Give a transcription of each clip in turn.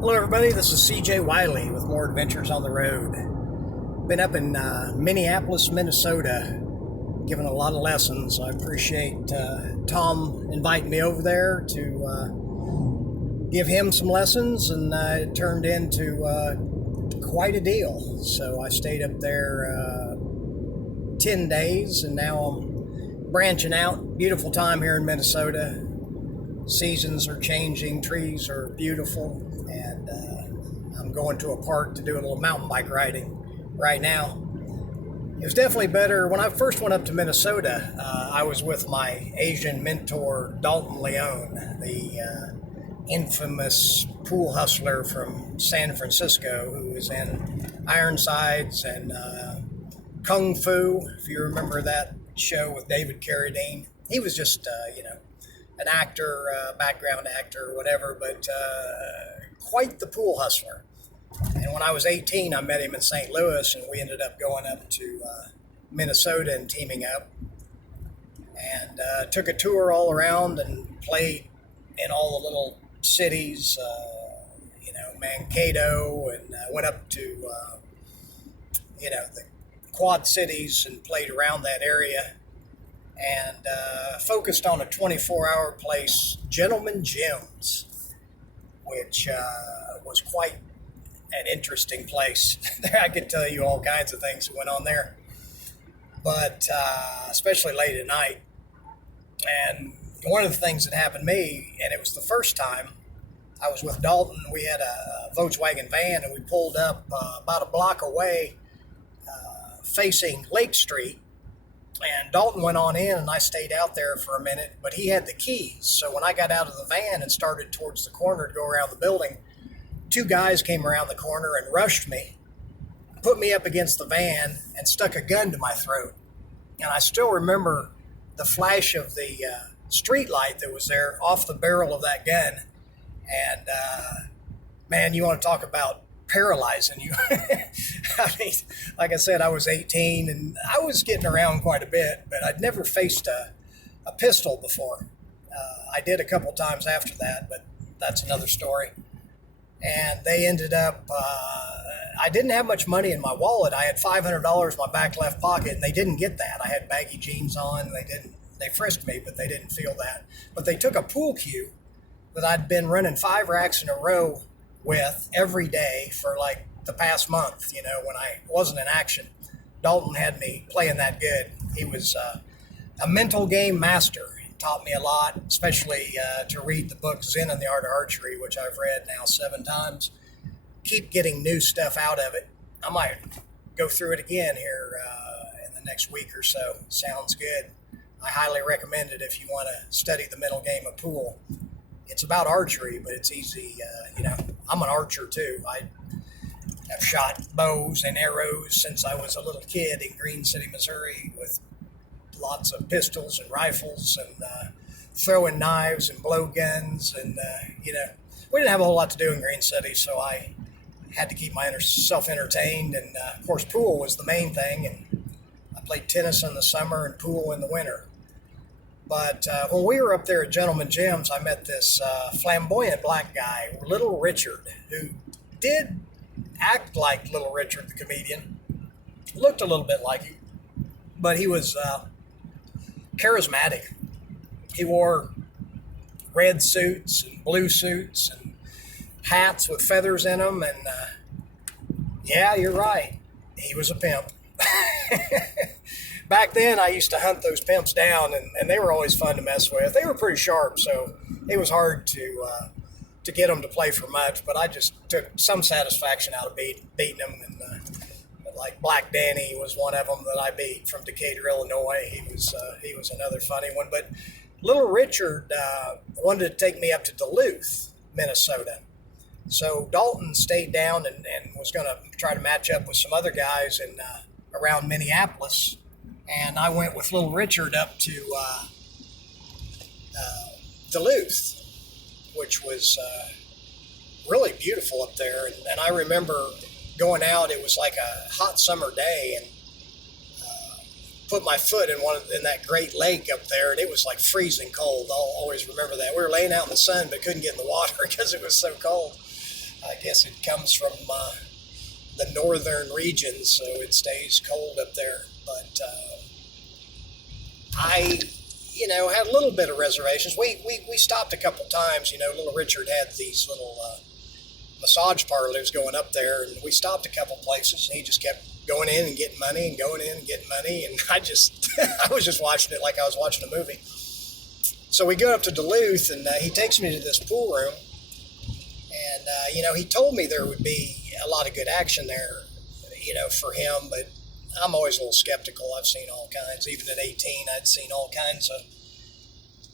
Hello, everybody. This is CJ Wiley with more adventures on the road. Been up in Minneapolis, Minnesota, giving a lot of lessons. I appreciate Tom inviting me over there to give him some lessons, and it turned into quite a deal. So I stayed up there 10 days, and now I'm branching out. Beautiful time here in Minnesota. Seasons are changing, trees are beautiful, and I'm going to a park to do a little mountain bike riding right now. It was definitely better. When I first went up to Minnesota, I was with my Asian mentor, Dalton Leong, the infamous pool hustler from San Francisco, who was in Ironsides and Kung Fu, if you remember that show with David Carradine. He was just, an actor, background actor, whatever, but quite the pool hustler. And when I was 18, I met him in St. Louis, and we ended up going up to Minnesota and teaming up. And took a tour all around and played in all the little cities, Mankato, and went up to, the Quad Cities and played around that area. And focused on a 24-hour place, Gentleman Gyms, which was quite an interesting place. I could tell you all kinds of things that went on there, but especially late at night. And one of the things that happened to me, and it was the first time, I was with Dalton. We had a Volkswagen van, and we pulled up about a block away facing Lake Street. And Dalton went on in, and I stayed out there for a minute, but he had the keys. So when I got out of the van and started towards the corner to go around the building, two guys came around the corner and rushed me, put me up against the van, and stuck a gun to my throat. And I still remember the flash of the street light that was there off the barrel of that gun. And, man, you want to talk about paralyzing you. I mean, like I said, I was 18 and I was getting around quite a bit, but I'd never faced a pistol before. I did a couple times after that, but that's another story. And they ended up, I didn't have much money in my wallet. I had $500 in my back left pocket, and they didn't get that. I had baggy jeans on, and they frisked me, but they didn't feel that. But they took a pool cue that I'd been running 5 racks in a row with every day for like the past month, when I wasn't in action. Dalton had me playing that good. He was a mental game master. He taught me a lot, especially to read the book Zen and the Art of Archery, which I've read now 7 times. Keep getting new stuff out of it. I might go through it again here in the next week or so. Sounds good. I highly recommend it if you want to study the mental game of pool. It's about archery, but it's easy. I'm an archer too. I have shot bows and arrows since I was a little kid in Green City, Missouri, with lots of pistols and rifles and throwing knives and blowguns. And, we didn't have a whole lot to do in Green City, so I had to keep myself entertained. And, of course, pool was the main thing. And I played tennis in the summer and pool in the winter. But when we were up there at Gentleman Gyms, I met this flamboyant black guy, Little Richard, who did act like Little Richard, the comedian. Looked a little bit like him, but he was charismatic. He wore red suits and blue suits and hats with feathers in them. And yeah, you're right. He was a pimp. Back then, I used to hunt those pimps down, and they were always fun to mess with. They were pretty sharp, so it was hard to get them to play for much. But I just took some satisfaction out of beating them. And like Black Danny was one of them that I beat from Decatur, Illinois. He was another funny one. But Little Richard wanted to take me up to Duluth, Minnesota. So Dalton stayed down and was going to try to match up with some other guys in around Minneapolis. And I went with Little Richard up to Duluth, which was really beautiful up there. And I remember going out, it was like a hot summer day, and put my foot in that great lake up there, and it was like freezing cold. I'll always remember that. We were laying out in the sun but couldn't get in the water because it was so cold. I guess it comes from the northern regions, so it stays cold up there. But I, had a little bit of reservations. We stopped a couple times. Little Richard had these little massage parlors going up there, and we stopped a couple places, and he just kept going in and getting money and going in and getting money, and I was just watching it like I was watching a movie. So we go up to Duluth, and he takes me to this pool room, and he told me there would be a lot of good action there, for him, but I'm always a little skeptical. I've seen all kinds. Even at 18, I'd seen all kinds of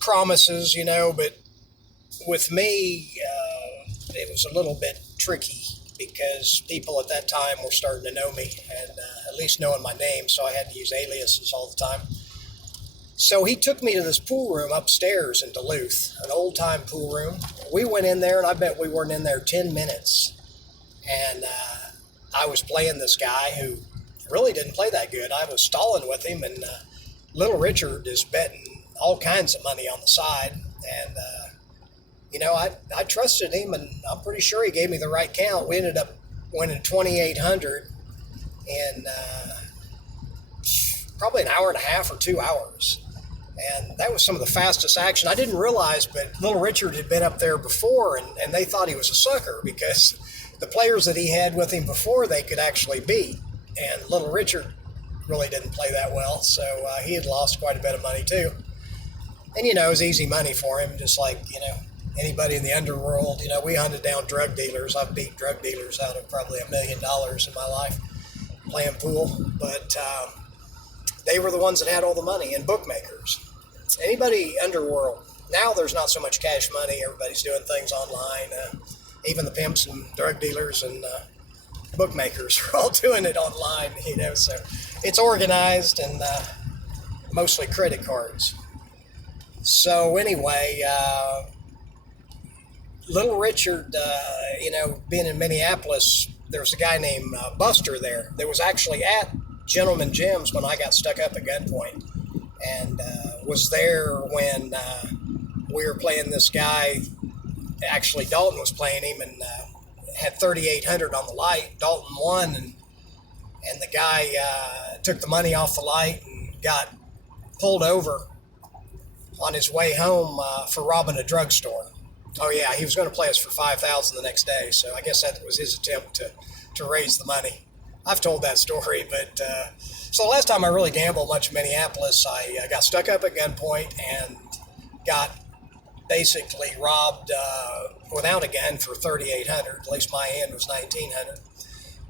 promises, but with me, it was a little bit tricky because people at that time were starting to know me and at least knowing my name, so I had to use aliases all the time. So he took me to this pool room upstairs in Duluth, an old-time pool room. We went in there, and I bet we weren't in there 10 minutes. And I was playing this guy who really didn't play that good. I was stalling with him, and Little Richard is betting all kinds of money on the side. And, I trusted him, and I'm pretty sure he gave me the right count. We ended up winning 2,800 in probably an hour and a half or 2 hours. And that was some of the fastest action. I didn't realize, but Little Richard had been up there before, and they thought he was a sucker because the players that he had with him before they could actually beat. And Little Richard really didn't play that well, so he had lost quite a bit of money too. And, it was easy money for him, just like, anybody in the underworld. We hunted down drug dealers. I've beat drug dealers out of probably $1 million in my life playing pool. But they were the ones that had all the money, and bookmakers. Anybody underworld. Now there's not so much cash money. Everybody's doing things online. Even the pimps and drug dealers and bookmakers are all doing it online, so it's organized and mostly credit cards. So anyway, Little Richard, being in Minneapolis, there was a guy named Buster there that was actually at Gentleman Jim's when I got stuck up at gunpoint, and was there when we were playing this guy. Actually, Dalton was playing him and had 3,800 on the light. Dalton won, and the guy took the money off the light and got pulled over on his way home for robbing a drugstore. Oh yeah, he was going to play us for $5,000 the next day, so I guess that was his attempt to raise the money. I've told that story, but so the last time I really gambled much in Minneapolis, I got stuck up at gunpoint and got basically robbed without a gun for 3,800. At least my end was 1,900.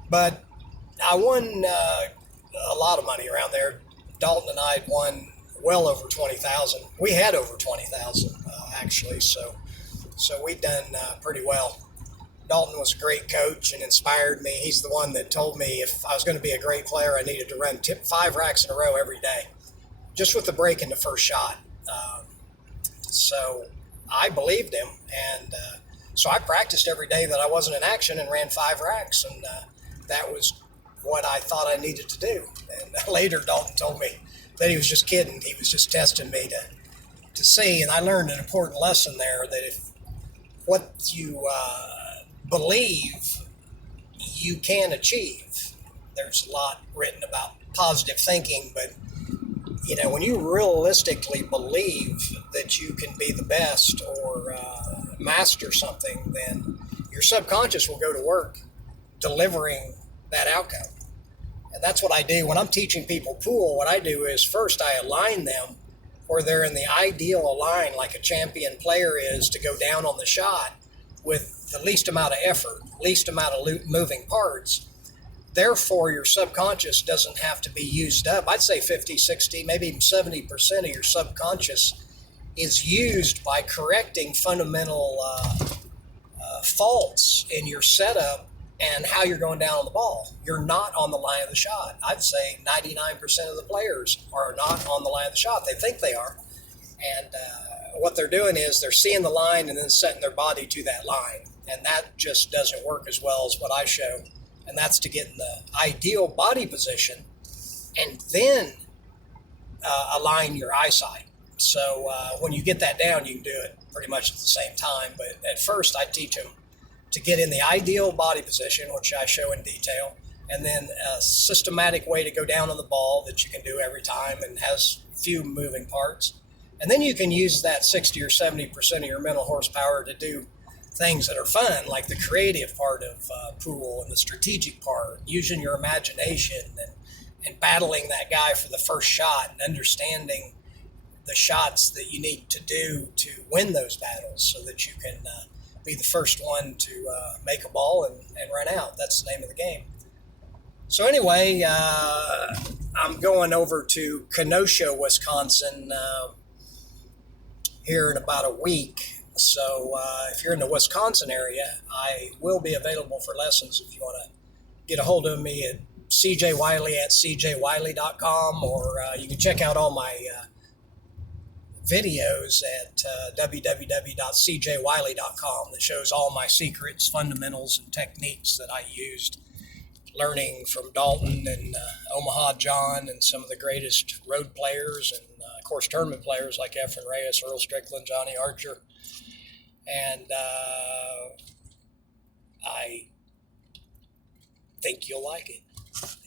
But I won a lot of money around there. Dalton and I had won well over 20,000. We had over 20,000 actually, so we'd done pretty well. Dalton was a great coach and inspired me. He's the one that told me if I was going to be a great player, I needed to run 5 racks in a row every day, just with the break in the first shot. So I believed him, and so I practiced every day that I wasn't in action and ran 5 racks, and that was what I thought I needed to do. And later Dalton told me that he was just kidding. He was just testing me to see, and I learned an important lesson there, that if what you believe you can achieve. There's a lot written about positive thinking, but when you realistically believe that you can be the best or master something, then your subconscious will go to work delivering that outcome. And that's what I do when I'm teaching people pool. What I do is first I align them where they're in the ideal align, like a champion player is, to go down on the shot with the least amount of effort, least amount of moving parts. Therefore, your subconscious doesn't have to be used up. I'd say 50, 60, maybe even 70% of your subconscious is used by correcting fundamental faults in your setup and how you're going down on the ball. You're not on the line of the shot. I'd say 99% of the players are not on the line of the shot. They think they are. And what they're doing is they're seeing the line and then setting their body to that line. And that just doesn't work as well as what I show. And that's to get in the ideal body position and then align your eyesight. So when you get that down, you can do it pretty much at the same time. But at first, I teach them to get in the ideal body position, which I show in detail, and then a systematic way to go down on the ball that you can do every time and has few moving parts. And then you can use that 60 or 70% of your mental horsepower to do things that are fun, like the creative part of pool and the strategic part, using your imagination and battling that guy for the first shot and understanding the shots that you need to do to win those battles so that you can be the first one to make a ball and run out. That's the name of the game. So anyway, I'm going over to Kenosha, Wisconsin here in about a week. So if you're in the Wisconsin area, I will be available for lessons if you want to get a hold of me at cjwiley@cjwiley.com, or you can check out all my videos at www.cjwiley.com that shows all my secrets, fundamentals, and techniques that I used learning from Dalton and Omaha John and some of the greatest road players and, of course, tournament players like Efren Reyes, Earl Strickland, Johnny Archer. And I think you'll like it.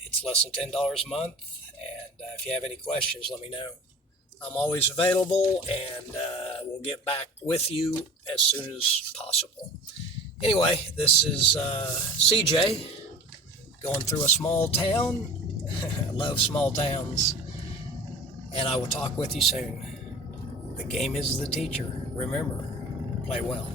It's less than $10 a month. And if you have any questions, let me know. I'm always available, and we'll get back with you as soon as possible. Anyway, this is CJ going through a small town. I love small towns. And I will talk with you soon. The game is the teacher. Remember, play well.